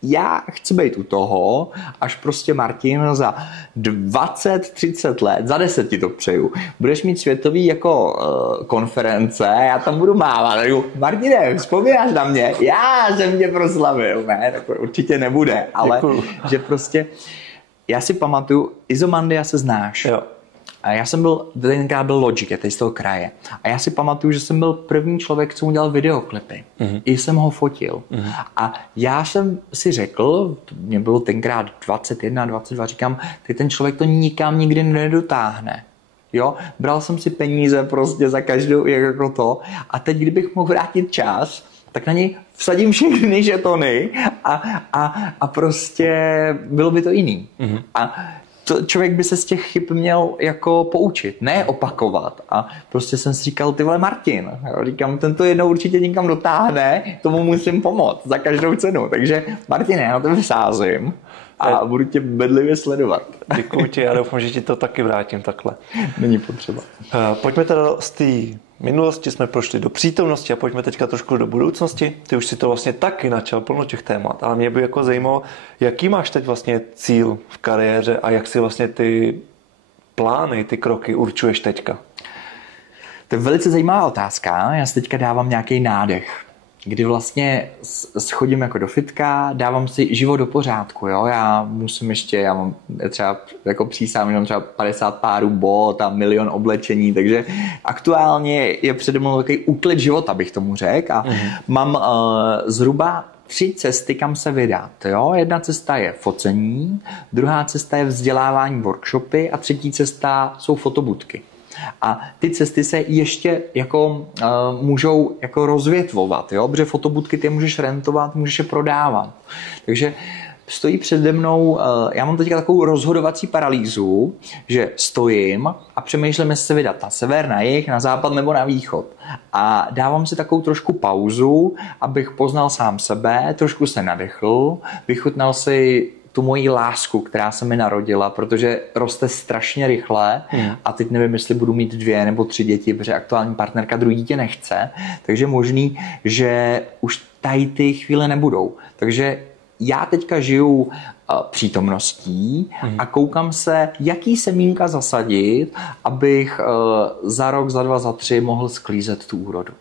já chci být u toho, až prostě Martin za 20-30 let, za 10 ti to přeju, budeš mít světový jako konference, já tam budu mávat, Martine, vzpomínáš na mě? Já jsem tě proslavil, ne, tak určitě nebude, ale děkuju. Že prostě, já si pamatuju, Izomandia se znáš. Jo. A já jsem tenkrát byl Logic, je z toho kraje. A já si pamatuju, že jsem byl první člověk, co mu dělal videoklipy. I jsem ho fotil. A já jsem si řekl, mě bylo tenkrát 21, 22, říkám, teď ten člověk to nikam nikdy nedotáhne. Jo, bral jsem si peníze prostě za každou jako to. A teď, kdybych mohl vrátit čas, tak na něj vsadím všechny žetony a prostě bylo by to jiný. A člověk by se z těch chyb měl jako poučit, ne opakovat. A prostě jsem si říkal, ty vole Martin, říkám, tento jednou určitě někam dotáhne, tomu musím pomoct za každou cenu. Takže Martine, já na to vysázím a budu tě bedlivě sledovat. Děkuji ti, já doufám, že ti to taky vrátím takhle. Není potřeba. Pojďme teda z té minulosti, jsme prošli do přítomnosti a pojďme teďka trošku do budoucnosti. Ty už si to vlastně taky načal plno těch témat, ale mě by jako zajímalo, jaký máš teď vlastně cíl v kariéře a jak si vlastně ty plány, ty kroky určuješ teďka? To je velice zajímavá otázka. Já si teďka dávám nějaký nádech, kdy vlastně schodím jako do fitka, dávám si život do pořádku, jo, já mám třeba jako přísám jenom třeba 50 párů bot a 1 milion oblečení, takže aktuálně je přede mnou takový úklid života, bych tomu řekl a mám zhruba 3 cesty, kam se vydat, jo, jedna cesta je focení, druhá cesta je vzdělávání workshopy a třetí cesta jsou fotobudky. A ty cesty se ještě jako můžou jako rozvětvovat, jo? Protože fotobudky ty můžeš rentovat, můžeš je prodávat. Takže stojí přede mnou, já mám teďka takovou rozhodovací paralýzu, že stojím a přemýšlím, jestli se vydat na sever, na jih, na západ nebo na východ. A dávám si takovou trošku pauzu, abych poznal sám sebe, trošku se nadechl, vychutnal si tu moji lásku, která se mi narodila, protože roste strašně rychle a teď nevím, jestli budu mít 2 nebo 3 děti, protože aktuální partnerka druhé dítě nechce, takže možný, že už tady ty chvíle nebudou. Takže já teďka žiju přítomností a koukám se, jaký semínka zasadit, abych za rok, za 2, za 3 mohl sklízet tu úrodu.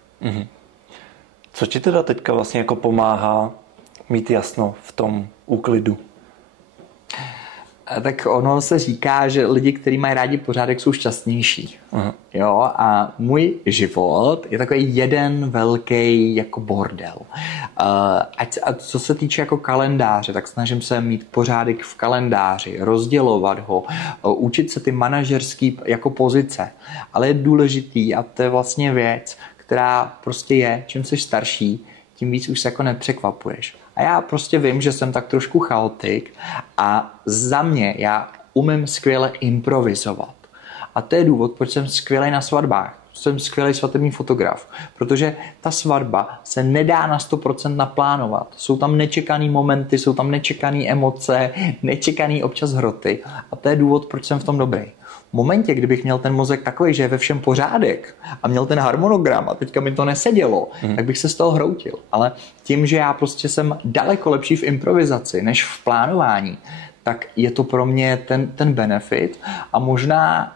Co ti teda teďka vlastně jako pomáhá mít jasno v tom úklidu? Tak ono se říká, že lidi, kteří mají rádi pořádek, jsou šťastnější. Jo, a můj život je takový jeden velký jako bordel. A co se týče jako kalendáře, tak snažím se mít pořádek v kalendáři, rozdělovat ho, učit se ty manažerský jako pozice. Ale je důležitý, a to je vlastně věc, která prostě je, čím jsi starší, tím víc už se jako nepřekvapuješ. A já prostě vím, že jsem tak trošku chaotik a za mě já umím skvěle improvizovat. A to je důvod, proč jsem skvělej na svatbách. Jsem skvělej svatební fotograf, protože ta svatba se nedá na 100% naplánovat. Jsou tam nečekaný momenty, jsou tam nečekaný emoce, nečekaný občas hroty a to je důvod, proč jsem v tom dobrý. V momentě, kdybych měl ten mozek takový, že je ve všem pořádek a měl ten harmonogram a teďka mi to nesedělo, tak bych se z toho hroutil. Ale tím, že já prostě jsem daleko lepší v improvizaci než v plánování, tak je to pro mě ten benefit a možná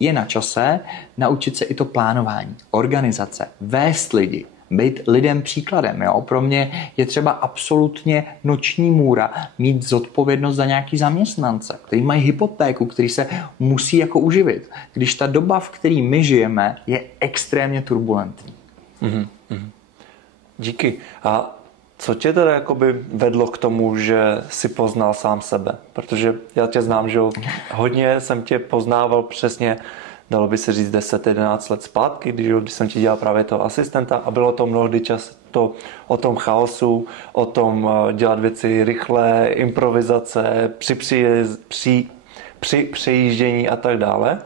je na čase naučit se i to plánování, organizace, vést lidi, být lidem příkladem. Jo? Pro mě je třeba absolutně noční můra mít zodpovědnost za nějaký zaměstnance, kteří mají hypotéku, který se musí jako uživit. Když ta doba, v které my žijeme, je extrémně turbulentní. Díky. A co tě teda jakoby vedlo k tomu, že si poznal sám sebe? Protože já tě znám, že hodně jsem tě poznával přesně, dalo by se říct 10-11 let zpátky, když jsem ti dělal právě toho asistenta a bylo to mnohdy často o tom chaosu, o tom dělat věci rychle, improvizace, při přejíždění a tak dále.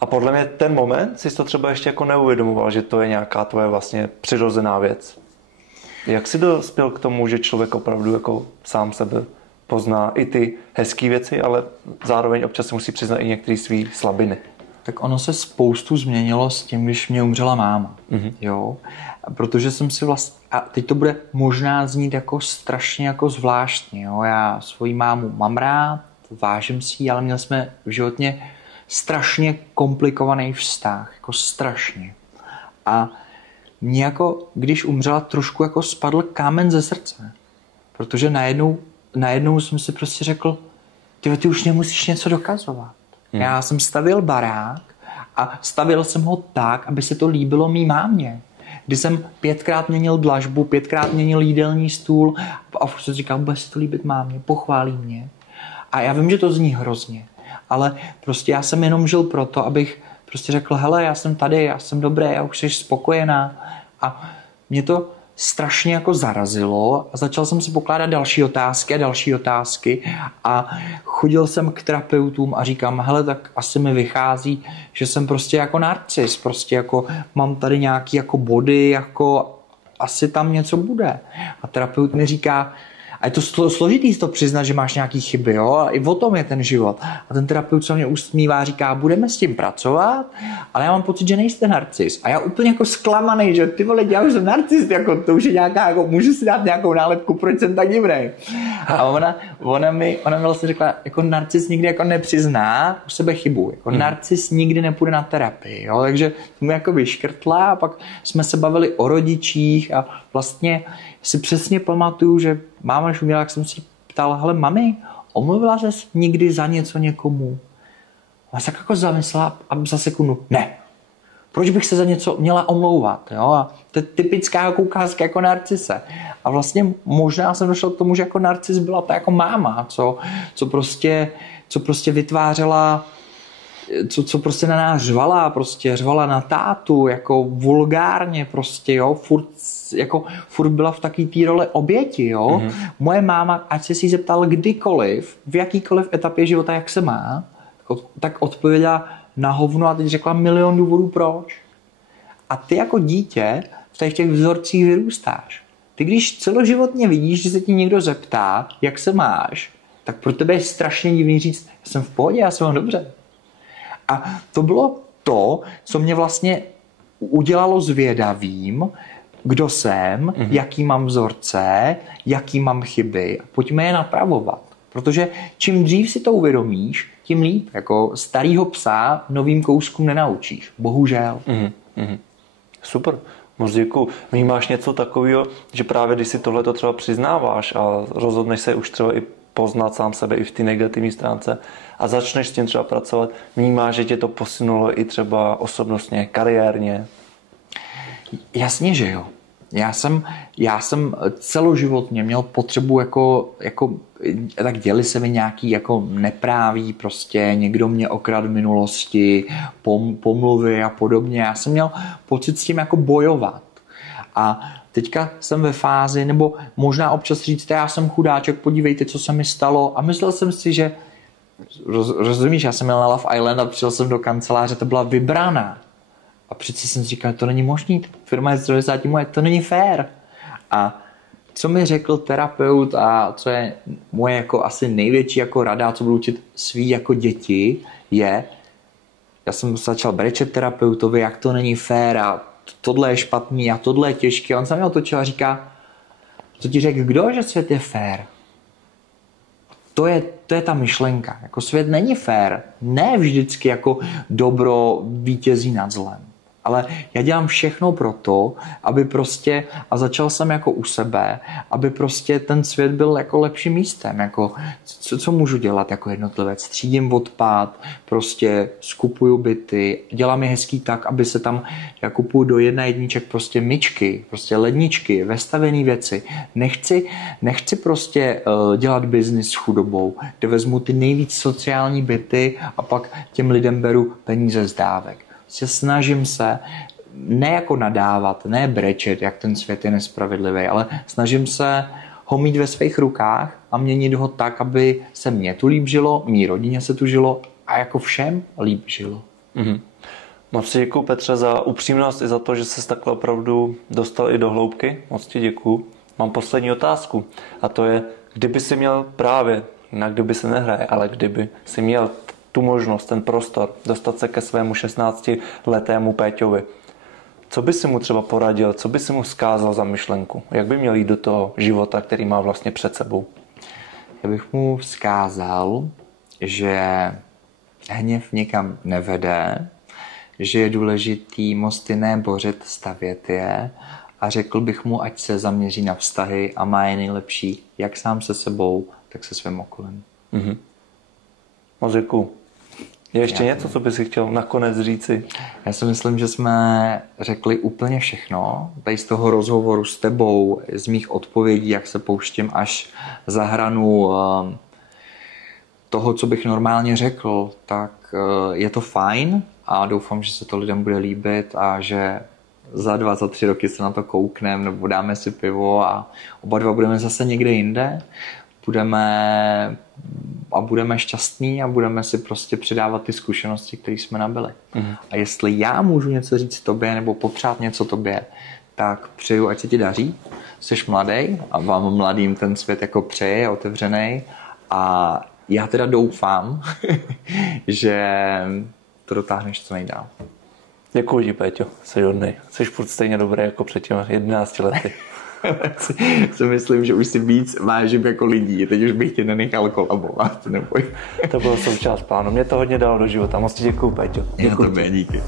A podle mě ten moment jsi to třeba ještě jako neuvědomoval, že to je nějaká tvoje vlastně přirozená věc. Jak jsi dospěl k tomu, že člověk opravdu jako sám sebe pozná i ty hezké věci, ale zároveň občas se musí přiznat i některé svý slabiny? Tak ono se spoustu změnilo s tím, když mě umřela máma. Jo? Protože jsem si vlastně, a teď to bude možná znít jako strašně jako zvláštně. Jo? Já svoji mámu mám rád, vážím si ji, ale měli jsme v životě strašně komplikovaný vztah. Jako strašně. A mě jako, když umřela, trošku jako spadl kámen ze srdce. Protože najednou jsem si prostě řekl, ty už nemusíš něco dokazovat. Já jsem stavěl barák a stavěl jsem ho tak, aby se to líbilo mý mámě. Když jsem 5krát měnil dlažbu, 5krát měnil jídelní stůl a furt jsem říkal, bude se to líbit mámě, pochválí mě. A já vím, že to zní hrozně, ale prostě já jsem jenom žil proto, abych prostě řekl, hele, já jsem tady, já jsem dobrý, já už jsi spokojená. A mě to strašně jako zarazilo a začal jsem si pokládat další otázky a chodil jsem k terapeutům a říkám, hele, tak asi mi vychází, že jsem prostě jako narcis, prostě jako mám tady nějaký jako body, jako asi tam něco bude. A terapeut mi říká, a je to složitý to přiznat, že máš nějaký chyby, jo? A i o tom je ten život. A ten terapeut se mě usmívá, říká, budeme s tím pracovat, ale já mám pocit, že nejste narcis. A já úplně jako zklamaný, že ty vole, já už jsem narcis, jako to už je nějaká, jako můžu si dát nějakou nálepku, proč jsem tak divnej. A ona mi vlastně řekla, jako narcis nikdy jako nepřizná u sebe chybu. Jako narcis nikdy nepůjde na terapii, jo? Takže to mi jako vyškrtla a pak jsme se bavili o rodičích a vlastně si přesně pamatuju, že máma, když uměla, jak jsem si ptal, hele mami, omluvila ses nikdy za něco někomu? A tak jako zamyslela a za sekundu, ne. Proč bych se za něco měla omlouvat? Jo? A to je typická ukázka jako narcise. A vlastně možná jsem došel k tomu, že jako narcis byla ta jako máma, co prostě vytvářela, co prostě na nás řvala na tátu, jako vulgárně prostě, jo, furt byla v takové té roli oběti, jo. Moje máma, ať se si zeptal kdykoliv, v jakýkoliv etapě života, jak se má, tak odpověděla na hovno a teď řekla milion důvodů proč. A ty jako dítě v těch vzorcích vyrůstáš. Ty když celoživotně vidíš, že se ti někdo zeptá, jak se máš, tak pro tebe je strašně divný říct, já jsem v pohodě, já jsem dobře. A to bylo to, co mě vlastně udělalo zvědavým, kdo jsem, jaký mám vzorce, jaký mám chyby a pojďme je napravovat. Protože čím dřív si to uvědomíš, tím líp. Jako starýho psa novým kouskům nenaučíš. Bohužel. Super. Moc děkuju. Vnímáš něco takového, že právě když si tohleto třeba přiznáváš a rozhodneš se už třeba i poznat sám sebe i v té negativní stránce a začneš s tím třeba pracovat, vnímáš, že tě to posunulo i třeba osobnostně, kariérně? Jasně, že jo. Já jsem celoživotně měl potřebu tak děli se mi nějaký jako nepráví, prostě někdo mě okradl v minulosti, pomluvy a podobně. Já jsem měl pocit s tím jako bojovat. A teďka jsem ve fázi, nebo možná občas říct, já jsem chudáček, podívejte, co se mi stalo. A myslel jsem si, že rozumíš, já jsem měl na Love Island a přišel jsem do kanceláře, to byla vybraná. A přeci jsem si říkal, to není možný, firma je z 90 let, to není fér. A co mi řekl terapeut a co je moje jako asi největší jako rada, co budu učit svý jako děti, je, já jsem začal brečet terapeutovi, jak to není fér a tohle je špatný a tohle je těžké. A on se mě otočil a říká, co ti řekl, kdo, že svět je fér? To je ta myšlenka. Jako svět není fér. Ne vždycky jako dobro vítězí nad zlem. Ale já dělám všechno pro to, aby prostě, a začal jsem jako u sebe, aby prostě ten svět byl jako lepším místem. Jako, co můžu dělat jako jednotlivec? Třídím odpad, prostě skupuju byty, dělám je hezký tak, aby se tam, já kupuju do jedniček prostě myčky, prostě ledničky, vestavené věci. Nechci prostě dělat biznis s chudobou, kde vezmu ty nejvíc sociální byty a pak těm lidem beru peníze z dávek. Snažím se ne jako nadávat, ne brečet, jak ten svět je nespravedlivý, ale snažím se ho mít ve svých rukách a měnit ho tak, aby se mně tu líp žilo, mý rodině se tu žilo a jako všem líp žilo. Moc ti děkuju, Petře, za upřímnost i za to, že jsi takhle opravdu dostal i do hloubky. Moc ti děkuju. Mám poslední otázku a to je, kdyby si měl právě, na kdyby se nehraje, ale kdyby si měl tu možnost, ten prostor, dostat se ke svému 16letému Péťovi. Co by si mu třeba poradil, co by si mu vzkázal za myšlenku? Jak by měl jít do toho života, který má vlastně před sebou? Já bych mu vzkázal, že hněv nikam nevede, že je důležitý mosty nebořit, stavět je a řekl bych mu, ať se zaměří na vztahy a má je nejlepší jak sám se sebou, tak se svým okolím. Moc děkuju. Je ještě něco, co bys chtěl nakonec říci? Já si myslím, že jsme řekli úplně všechno. Tady z toho rozhovoru s tebou, z mých odpovědí, jak se pouštím až za hranu toho, co bych normálně řekl, tak je to fajn a doufám, že se to lidem bude líbit a že za 2, za 3 roky se na to koukneme nebo dáme si pivo a oba dva budeme zase někde jinde. Budeme šťastní a budeme si prostě předávat ty zkušenosti, které jsme nabili. A jestli já můžu něco říct tobě nebo popřát něco tobě, tak přeju, ať se ti daří. Jsi mladý a vám mladým ten svět jako přeje, je otevřený a já teda doufám, že to dotáhneš co nejdál. Děkuji ti, Péťo, jsi hodnej. Jsi furt stejně dobrý jako před těmi 11 lety. si myslím, že už si víc vážím jako lidí. Teď už bych tě nenechal kolabovat, neboj. To bylo součást plánu. Mě to hodně dalo do života. Moc ti děkuju, Péťo. Já tobě, díky.